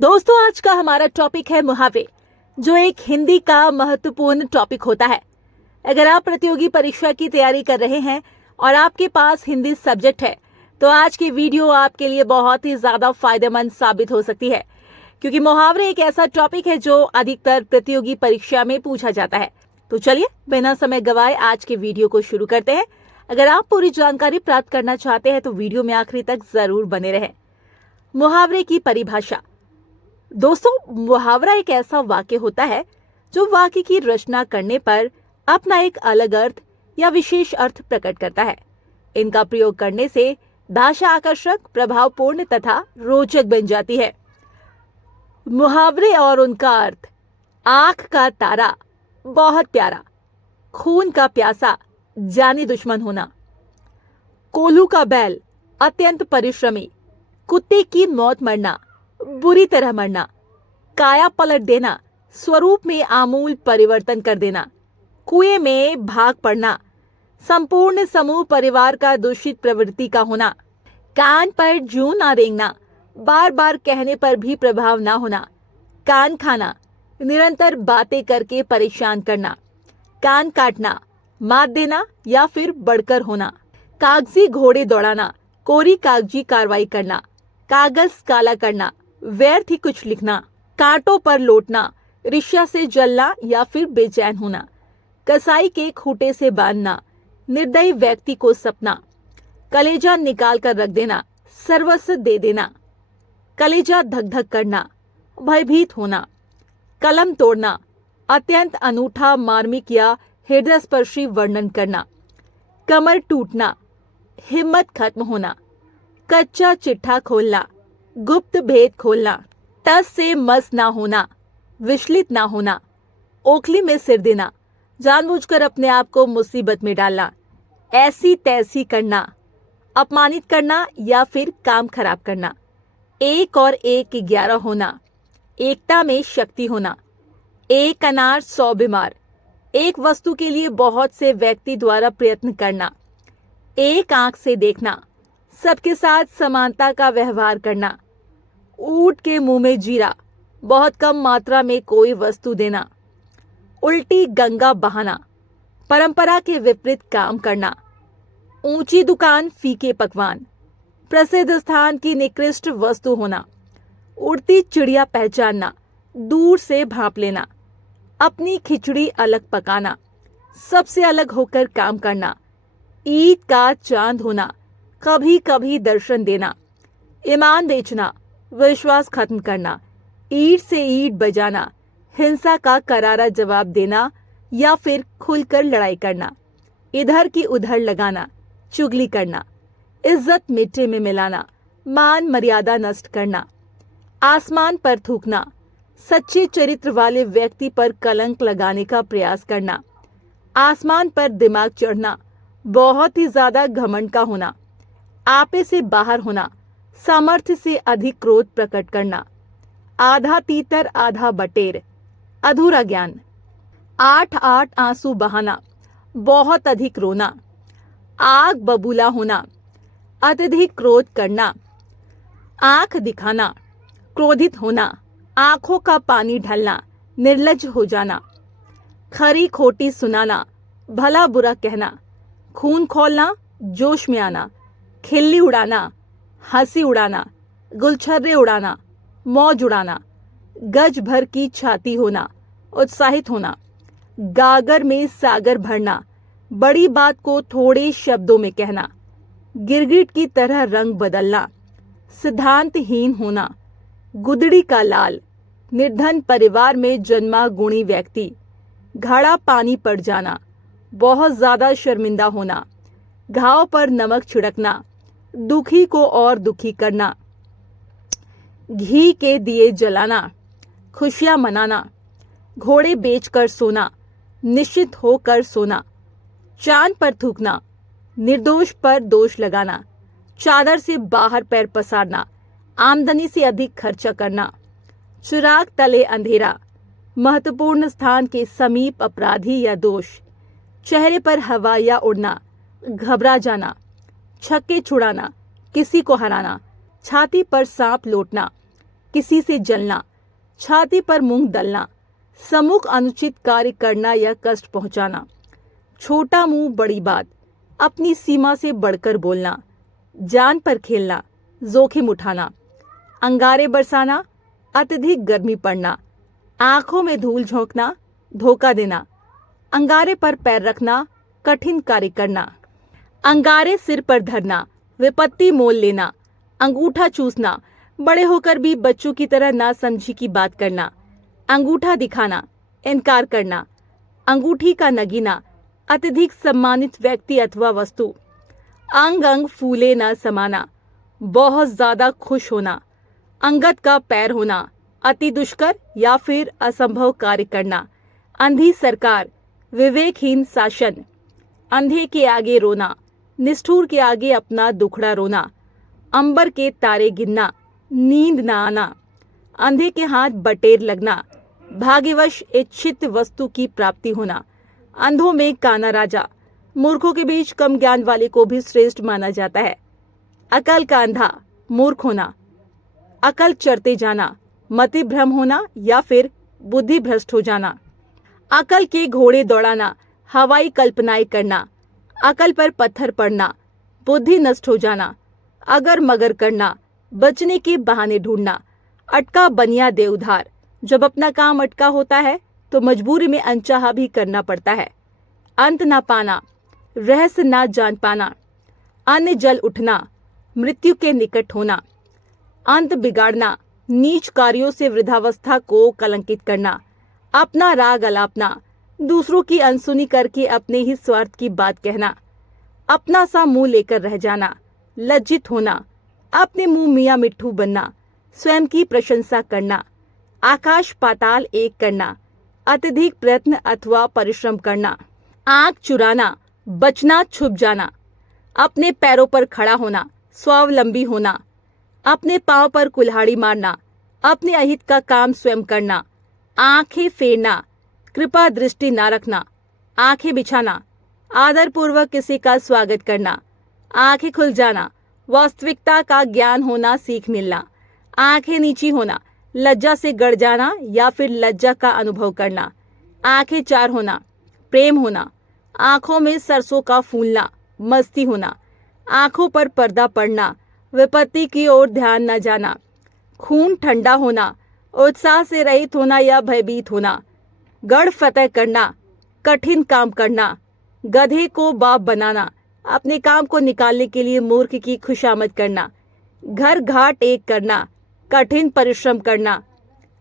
दोस्तों, आज का हमारा टॉपिक है मुहावरे, जो एक हिंदी का महत्वपूर्ण टॉपिक होता है। अगर आप प्रतियोगी परीक्षा की तैयारी कर रहे हैं और आपके पास हिंदी सब्जेक्ट है, तो आज की वीडियो आपके लिए बहुत ही ज्यादा फायदेमंद साबित हो सकती है, क्योंकि मुहावरे एक ऐसा टॉपिक है जो अधिकतर प्रतियोगी परीक्षा में पूछा जाता है। तो चलिए बिना समय गवाए आज के वीडियो को शुरू करते हैं। अगर आप पूरी जानकारी प्राप्त करना चाहते हैं तो वीडियो में आखिरी तक जरूर बने रहें। मुहावरे की परिभाषा। दोस्तों, मुहावरा एक ऐसा वाक्य होता है जो वाक्य की रचना करने पर अपना एक अलग अर्थ या विशेष अर्थ प्रकट करता है। इनका प्रयोग करने से भाषा आकर्षक, प्रभावपूर्ण तथा रोचक बन जाती है। मुहावरे और उनका अर्थ। आंख का तारा, बहुत प्यारा। खून का प्यासा, जानी दुश्मन होना। कोल्हू का बैल, अत्यंत परिश्रमी। कुत्ते की मौत मरना, बुरी तरह मरना। काया पलट देना, स्वरूप में आमूल परिवर्तन कर देना। कुएं में भाग पड़ना, संपूर्ण समूह परिवार का दूषित प्रवृत्ति का होना। कान पर जूं ना रेंगना, बार बार कहने पर भी प्रभाव ना होना। कान खाना, निरंतर बातें करके परेशान करना। कान काटना, मात देना या फिर बढ़कर होना। कागजी घोड़े दौड़ाना, कोरी कागजी कार्रवाई करना। कागज काला करना, व्यर्थ ही कुछ लिखना। कांटों पर लौटना, ईर्ष्या से जलना या फिर बेचैन होना। कसाई के खूंटे से बांधना, निर्दयी व्यक्ति को सपना। कलेजा निकाल कर रख देना, सर्वस्व दे देना। कलेजा धक धक करना, भयभीत होना। कलम तोड़ना, अत्यंत अनूठा, मार्मिक या हृदयस्पर्शी वर्णन करना। कमर टूटना, हिम्मत खत्म होना। कच्चा चिट्ठा खोलना, गुप्त भेद खोलना। तस से मस ना होना, विचलित ना होना। ओखली में सिर देना, जानबूझकर अपने आप को मुसीबत में डालना। ऐसी तैसी करना, अपमानित करना या फिर काम खराब करना। एक और एक 11 होना, एकता में शक्ति होना। एक अनार 100 बीमार, एक वस्तु के लिए बहुत से व्यक्ति द्वारा प्रयत्न करना। एक आंख से देखना, सबके साथ समानता का व्यवहार करना। ऊंट के मुंह में जीरा, बहुत कम मात्रा में कोई वस्तु देना। उल्टी गंगा बहाना, परंपरा के विपरीत काम करना। ऊंची दुकान, फीके पकवान, प्रसिद्ध स्थान की निकृष्ट वस्तु होना। उड़ती चिड़िया पहचानना, दूर से भांप लेना। अपनी खिचड़ी अलग पकाना, सबसे अलग होकर काम करना। ईद का चांद होना, कभी कभी दर्शन देना। ईमान बेचना, विश्वास खत्म करना। ईंट से ईंट बजाना, हिंसा का करारा जवाब देना या फिर खुलकर लड़ाई करना। इधर की उधर लगाना, चुगली करना। इज्जत मिट्टी में मिलाना, मान मर्यादा नष्ट करना। आसमान पर थूकना, सच्चे चरित्र वाले व्यक्ति पर कलंक लगाने का प्रयास करना। आसमान पर दिमाग चढ़ना, बहुत ही ज्यादा घमंड का होना। आपे से बाहर होना, सामर्थ्य से अधिक क्रोध प्रकट करना। आधा तीतर आधा बटेर, अधूरा ज्ञान। 8 आंसू बहाना, बहुत अधिक रोना। आग बबूला होना, अत्यधिक क्रोध करना। आंख दिखाना, क्रोधित होना। आंखों का पानी ढलना, निर्लज्ज हो जाना। खरी खोटी सुनाना, भला बुरा कहना। खून खौलना, जोश में आना। खिल्ली उड़ाना, हंसी उड़ाना। गुलछर्रे उड़ाना, मौज उड़ाना। गज भर की छाती होना, उत्साहित होना। गागर में सागर भरना, बड़ी बात को थोड़े शब्दों में कहना। गिरगिट की तरह रंग बदलना, सिद्धांतहीन होना। गुदड़ी का लाल, निर्धन परिवार में जन्मा गुणी व्यक्ति। घड़ा पानी पड़ जाना, बहुत ज्यादा शर्मिंदा होना। घाव पर नमक छिड़कना, दुखी को और दुखी करना। घी के दिए जलाना, खुशियां मनाना। घोड़े बेचकर सोना, निश्चित होकर सोना। चांद पर थूकना, निर्दोष पर दोष लगाना। चादर से बाहर पैर पसारना, आमदनी से अधिक खर्चा करना। चिराग तले अंधेरा, महत्वपूर्ण स्थान के समीप अपराधी या दोष। चेहरे पर हवा या उड़ना, घबरा जाना। छक्के छुड़ाना, किसी को हराना। छाती पर सांप लौटना, किसी से जलना, छाती पर मूंग दलना, सम्मुख अनुचित कार्य करना या कष्ट पहुंचाना, छोटा मुंह बड़ी बात, अपनी सीमा से बढ़कर बोलना, जान पर खेलना, जोखिम उठाना, अंगारे बरसाना, अत्यधिक गर्मी पड़ना, आंखों में धूल झोंकना, धोखा देना, अंगारे पर पैर रखना, कठिन कार्य करना, अंगारे सिर पर धरना, विपत्ति मोल लेना, अंगूठा चूसना, बड़े होकर भी बच्चों की तरह नासमझी की बात करना, अंगूठा दिखाना, इनकार करना, अंगूठी का नगीना, अत्यधिक सम्मानित व्यक्ति अथवा वस्तु, अंग अंग फूले न समाना, बहुत ज्यादा खुश होना, अंगद का पैर होना, अति दुष्कर या फिर असंभव कार्य करना, अंधी सरकार, विवेकहीन शासन, अंधे के आगे रोना, निष्ठुर के आगे अपना दुखड़ा रोना, अंबर के तारे गिनना, नींद न आना, अंधे के हाथ बटेर लगना, भाग्यवश इच्छित वस्तु की प्राप्ति होना, अंधों में काना राजा, मूर्खों के बीच कम ज्ञान वाले को भी श्रेष्ठ माना जाता है, अकल का अंधा, मूर्ख होना, अकल चढ़ते जाना, मति भ्रम होना या फिर बुद्धि भ्रष्ट हो जाना, अकल के घोड़े दौड़ाना, हवाई कल्पनाएं करना, अकल पर पत्थर पड़ना, बुद्धि नष्ट हो जाना, अगर मगर करना, बचने के बहाने ढूंढना, अटका बनिया दे उधार, जब अपना काम अटका होता है तो मजबूरी में अनचाहा भी करना पड़ता है, अंत ना पाना, रहस्य ना जान पाना, अन्न जल उठना, मृत्यु के निकट होना, अंत बिगाड़ना, नीच कार्यों से वृद्धावस्था को कलंकित करना, अपना राग अलापना, दूसरों की अनसुनी करके अपने ही स्वार्थ की बात कहना, अपना सा मुंह लेकर रह जाना, लज्जित होना, अपने मुंह मियां मिट्ठू बनना, स्वयं की प्रशंसा करना, आकाश पाताल एक करना, अत्यधिक प्रयत्न अथवा परिश्रम करना, आंख चुराना, बचना छुप जाना, अपने पैरों पर खड़ा होना, स्वावलंबी होना, अपने पांव पर कुल्हाड़ी मारना, अपने अहित का काम स्वयं करना, आंखें फेरना, कृपा दृष्टि न रखना, आंखें बिछाना, आदर पूर्वक किसी का स्वागत करना, आंखें खुल जाना, वास्तविकता का ज्ञान होना सीख मिलना, आंखें नीची होना, लज्जा से गड़ जाना या फिर लज्जा का अनुभव करना, आंखें चार होना, प्रेम होना, आंखों में सरसों का फूलना, मस्ती होना, आंखों पर पर्दा पड़ना, विपत्ति की ओर ध्यान न जाना, खून ठंडा होना, उत्साह से रहित होना या भयभीत होना, गढ़ फतेह करना, कठिन काम करना, गधे को बाप बनाना, अपने काम को निकालने के लिए मूर्ख की खुशामद करना, घर घाट एक करना, कठिन परिश्रम करना,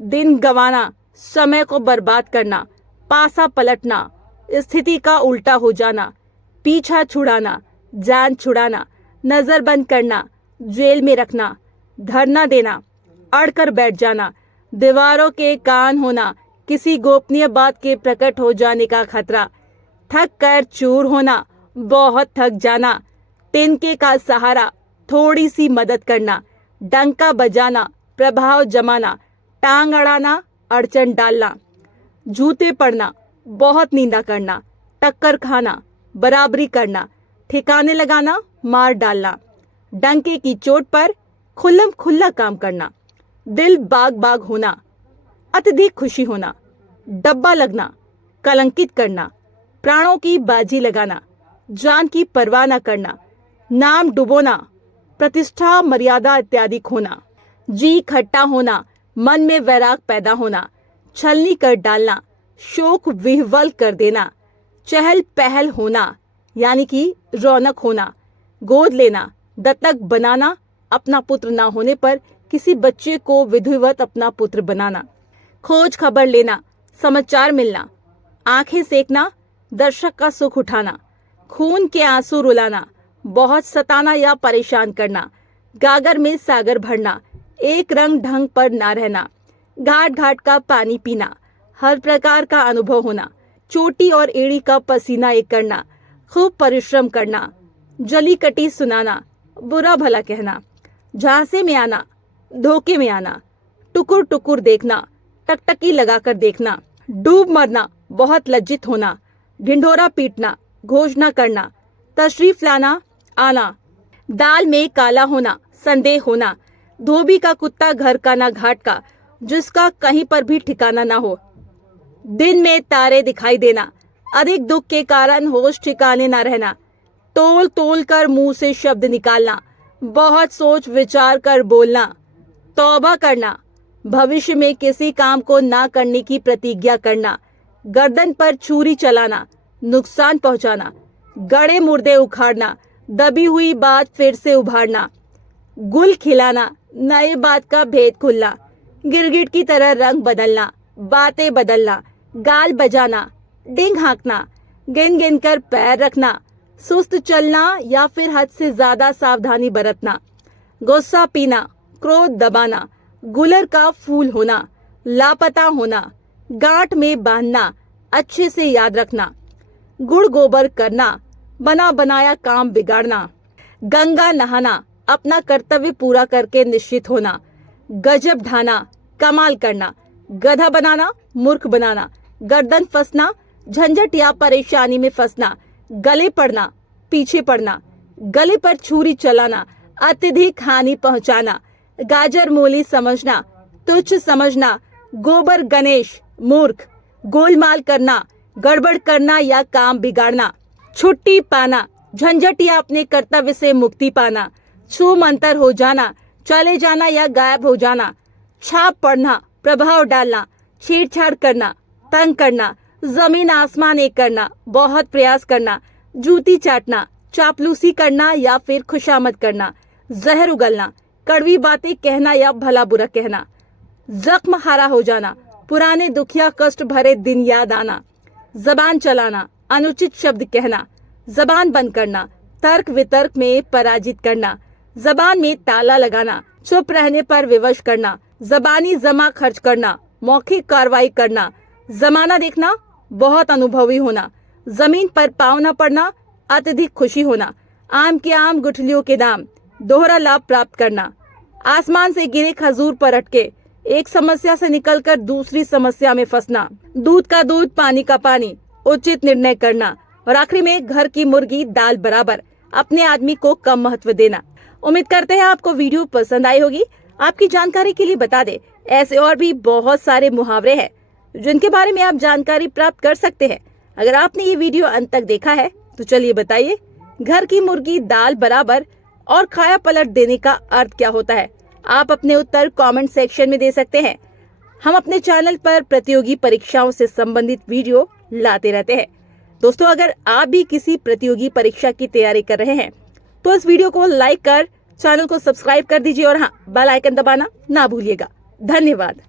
दिन गंवाना, समय को बर्बाद करना, पासा पलटना, स्थिति का उल्टा हो जाना, पीछा छुड़ाना, जान छुड़ाना, नजर बंद करना, जेल में रखना, धरना देना, अड़कर बैठ जाना, दीवारों के कान होना, किसी गोपनीय बात के प्रकट हो जाने का खतरा, थक कर चूर होना, बहुत थक जाना, तिनके का सहारा, थोड़ी सी मदद करना, डंका बजाना, प्रभाव जमाना, टांग अड़ाना, अड़चन डालना, जूते पड़ना, बहुत निंदा करना, टक्कर खाना, बराबरी करना, ठिकाने लगाना, मार डालना, डंके की चोट पर खुल्लम खुल्ला काम करना, दिल बाग बाग होना, अत्यधिक खुशी होना, डब्बा लगना, कलंकित करना, प्राणों की बाजी लगाना, जान की परवाह न करना, नाम डुबोना, प्रतिष्ठा मर्यादा इत्यादि खोना, जी खट्टा होना, मन में वैराग पैदा होना, छलनी कर डालना, शोक विह्वल कर देना, चहल पहल होना यानी कि रौनक होना, गोद लेना, दत्तक बनाना, अपना पुत्र ना होने पर किसी बच्चे को विधिवत अपना पुत्र बनाना, खोज खबर लेना, समाचार मिलना, आंखें सेकना, दर्शक का सुख उठाना, खून के आंसू रुलाना, बहुत सताना या परेशान करना, गागर में सागर भरना, एक रंग ढंग पर ना रहना, घाट घाट का पानी पीना, हर प्रकार का अनुभव होना, चोटी और एड़ी का पसीना एक करना, खूब परिश्रम करना, जली कटी सुनाना, बुरा भला कहना, झांसे में आना, धोखे में आना, टुकुर टुकुर देखना, टकटकी लगाकर देखना, डूब मरना, बहुत लज्जित होना, ढिंढोरा पीटना, घोषणा करना, तशरीफ लाना, आना, दाल में काला होना, संदेह होना, धोबी का कुत्ता घर का ना घाट का, जिसका कहीं पर भी ठिकाना ना हो। दिन में तारे दिखाई देना, अधिक दुख के कारण होश ठिकाने ना रहना, तोल तोल कर मुंह से शब्द निकालना, बहुत सोच विचार कर बोलना, तौबा करना, भविष्य में किसी काम को ना करने की प्रतिज्ञा करना, गर्दन पर छुरी चलाना, नुकसान पहुंचाना, गड़े मुर्दे उखाड़ना, दबी हुई बात फिर से उभारना, गुल खिलाना, नए बात का भेद खुलना, गिरगिट की तरह रंग बदलना, बातें बदलना, गाल बजाना, डिंग हाँकना, गिन गिन कर पैर रखना, सुस्त चलना या फिर हद से ज्यादा सावधानी बरतना, गुस्सा पीना, क्रोध दबाना, गुलर का फूल होना, लापता होना, गांठ में बांधना, अच्छे से याद रखना, गुड़ गोबर करना, बना बनाया काम बिगाड़ना, गंगा नहाना, अपना कर्तव्य पूरा करके निश्चित होना, गजब ढाना, कमाल करना, गधा बनाना, मूर्ख बनाना, गर्दन फंसना, झंझट या परेशानी में फंसना, गले पड़ना, पीछे पड़ना, गले पर छुरी चलाना, अत्यधिक हानि पहुंचाना, गाजर मूली समझना, तुच्छ समझना, गोबर गणेश, मूर्ख, गोलमाल करना, गड़बड़ करना या काम बिगाड़ना, छुट्टी पाना, झंझट या अपने कर्तव्य से मुक्ति पाना, छू मंतर हो जाना, चले जाना या गायब हो जाना, छाप पड़ना, प्रभाव डालना, छेड़छाड़ करना, तंग करना, जमीन आसमान एक करना, बहुत प्रयास करना, जूती चाटना, चापलूसी करना या फिर खुशामद करना, जहर उगलना, कड़वी बातें कहना या भला बुरा कहना, जख्म हारा हो जाना, पुराने दुख या कष्ट भरे दिन याद आना, जबान चलाना, अनुचित शब्द कहना, जबान बंद करना, तर्क वितर्क में पराजित करना, जबान में ताला लगाना, चुप रहने पर विवश करना, जबानी जमा खर्च करना, मौखिक कार्रवाई करना, जमाना देखना, बहुत अनुभवी होना, जमीन पर पांव न पड़ना, अत्यधिक खुशी होना, आम के आम गुठलियों के दाम, दोहरा लाभ प्राप्त करना, आसमान से गिरे खजूर पर अटके, एक समस्या से निकलकर दूसरी समस्या में फंसना, दूध का दूध पानी का पानी, उचित निर्णय करना, और आखिरी में घर की मुर्गी दाल बराबर, अपने आदमी को कम महत्व देना। उम्मीद करते हैं आपको वीडियो पसंद आई होगी। आपकी जानकारी के लिए बता दें, ऐसे और भी बहुत सारे मुहावरे हैं जिनके बारे में आप जानकारी प्राप्त कर सकते हैं। अगर आपने ये वीडियो अंत तक देखा है तो चलिए बताइए, घर की मुर्गी दाल बराबर और खाया पलट देने का अर्थ क्या होता है? आप अपने उत्तर कमेंट सेक्शन में दे सकते हैं। हम अपने चैनल पर प्रतियोगी परीक्षाओं से संबंधित वीडियो लाते रहते हैं। दोस्तों, अगर आप भी किसी प्रतियोगी परीक्षा की तैयारी कर रहे हैं तो इस वीडियो को लाइक कर चैनल को सब्सक्राइब कर दीजिए और हाँ, बेल आइकन दबाना ना भूलिएगा। धन्यवाद।